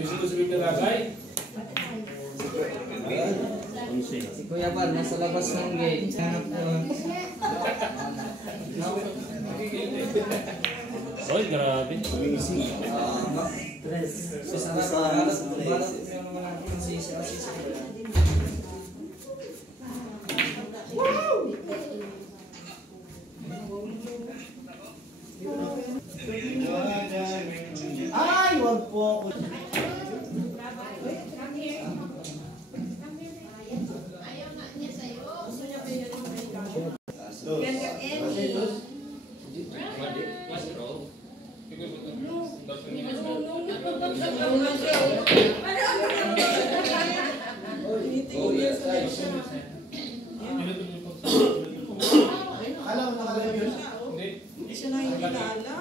Si Kuya Bar, nasa labas ng gate. Hanap ko. Oy, grabe. Ay, wag po. Alam mo na yun? Hindi siya na yung kilala.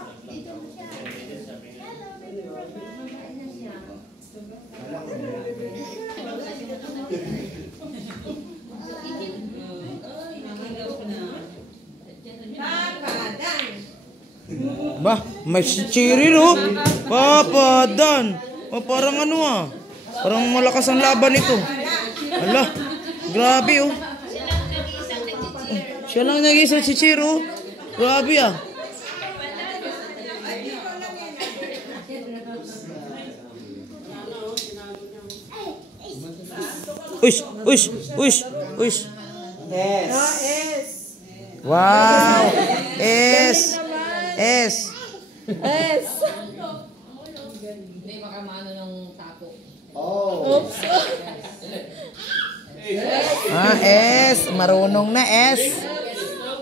Bah, may Cheryl oh. Papa Dan. Oh, parang ano ah. Parang malakas ang laban ito. Ala, grabe oh. Siya lang nag-isa si Cheryl. Grabe ah. Uish, uish, uish, uish. S. Wow. S. S. S. Hindi makamano ng tapo. Oh. Oops. Ah, S. Marunong na S.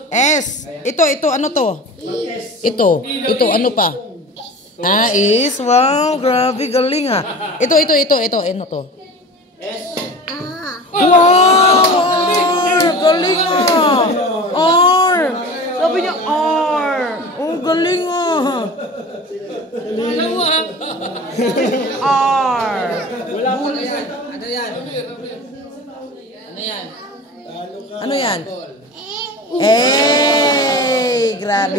S. Ito, ano to? Ito, ano pa? Ah, is. Wow, grabe, galing ah. Ito, ano to? S. Wow! R! Galing ah! R! Sabi niya R! Oh, galing ah! R! Wala mo na yan. Ano yan? Ano yan? Ano yan? Eh, grabe.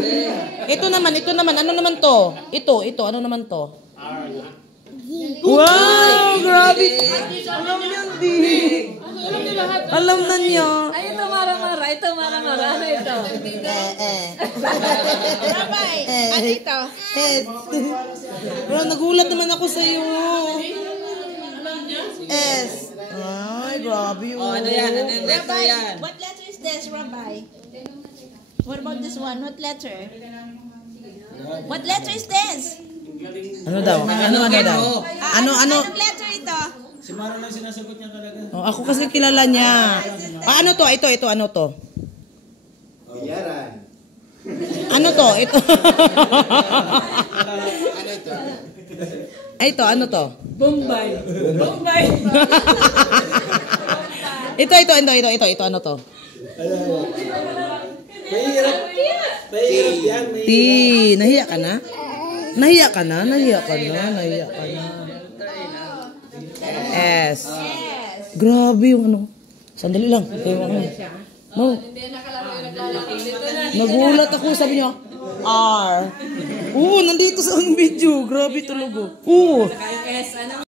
Ito naman, ano naman to? Ito, ano naman to? Wow, grabe. Alam niya, di. Alam na niya. Ay, ito mara-mara. Ito mara-mara. Ano ito? Rabay. Ano ito? Bro, nagulat naman ako sa iyo. S. Ay, grabe yun. Oh, ano yan? Ano yung letter Rabay. yan? What letter is this, Rabay? What about this one? What letter? What letter is this? Ano daw? Ano daw? Anong letter ito? Si Mara lang sinasagot niya talaga. Oh, ako kasi kilala niya. Ah, ano to? Ito, ano to? Oh, yaran. Ano to? Ito. Ano ito? Ay, ito, ano to? Bombay. Bombay. Ito, ano to? Mahirap. Mahirap yan. T. Nahiya ka na? Nahiya ka na? S. Grabe yung ano. Sandali lang. No. Nagulat ako. Sabi niya, R. Oo, nandito sa video. Grabe talaga. Oo.